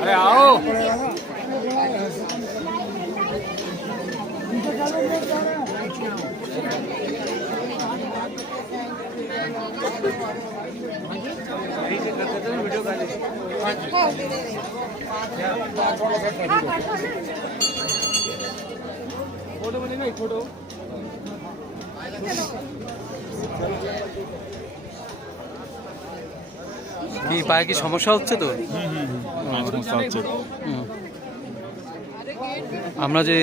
अरे आओ video photo बनेगा एक फोटो কি পায়ে কি সমস্যা হচ্ছে তো? আমরা যে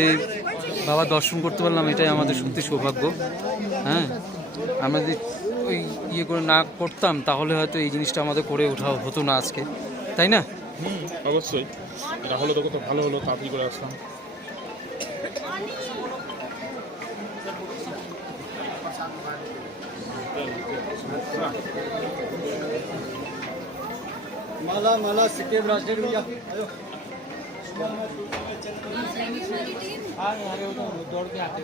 বাবা দর্শন করতে পারলাম এটাই আমাদের সত্যি সৌভাগ্য। হ্যাঁ, আমরা যদি ওই ইয়ে করে না করতাম তাহলে হয়তো এই জিনিসটা আমাদের করে ওঠা হতো না আজকে, তাই না? অবশ্যই এটা হলো তো কত ভালো হলো, তাড়াতাড়ি করে আসলাম। माला माला सिक्के ब्रासलेट भैया आयो दौड़ के आते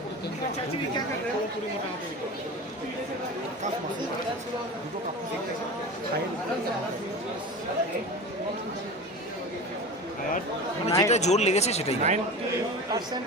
যেটা জোর লেগেছে সেটাই। 90%